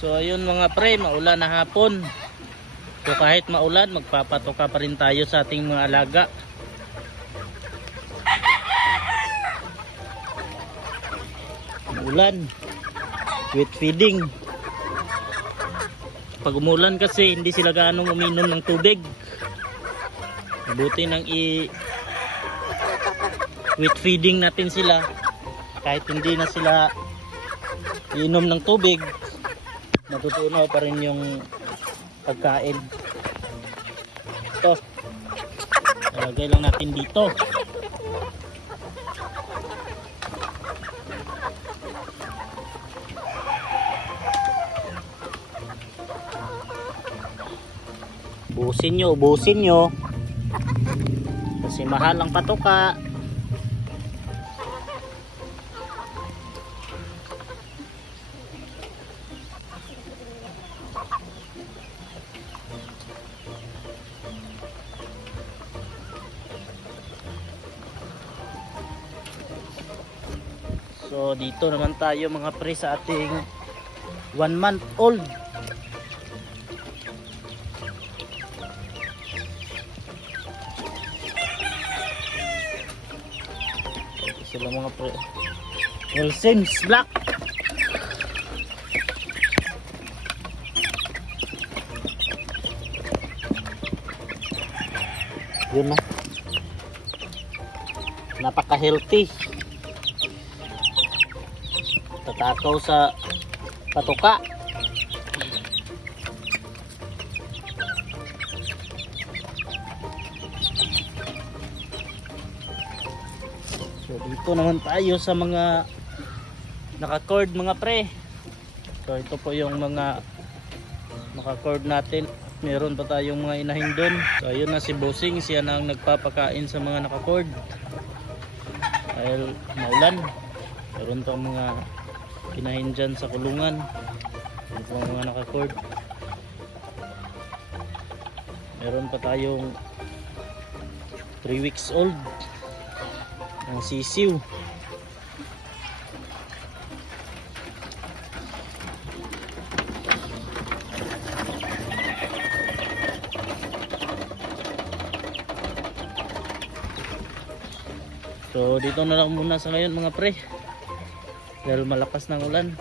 So ayun mga pre, maulan na hapon. So kahit maulan, magpapatoka pa rin tayo sa ating mga alaga. Maulan, wet feeding. Pag umulan kasi hindi sila gaano uminom ng tubig. Mabuti nang wet feeding natin sila. Kahit hindi na sila iinom ng tubig, natutunaw pa rin yung pagkain. Ito, ilagay lang natin dito. Ubusin nyo kasi mahal ang patoka. So dito naman tayo mga pre sa ating 1 month old. Ito sila mga pre. Elsens Black. Yun na. Napaka healthy. Tatakaw sa patoka. So dito naman tayo sa mga naka-cord mga pre. So ito po yung mga naka-cord natin. Meron pa tayong mga inahin doon. So ayun na si Bossing, siya na ang nagpapakain sa mga naka-cord. Dahil maulan. Meron pang mga kinahin dyan sa kulungan. Ito ang mga naka-cord. Meron pa tayong 3 weeks old ang sisiw. So dito na lang muna sa ngayon mga pre, dahil malakas ng ulan.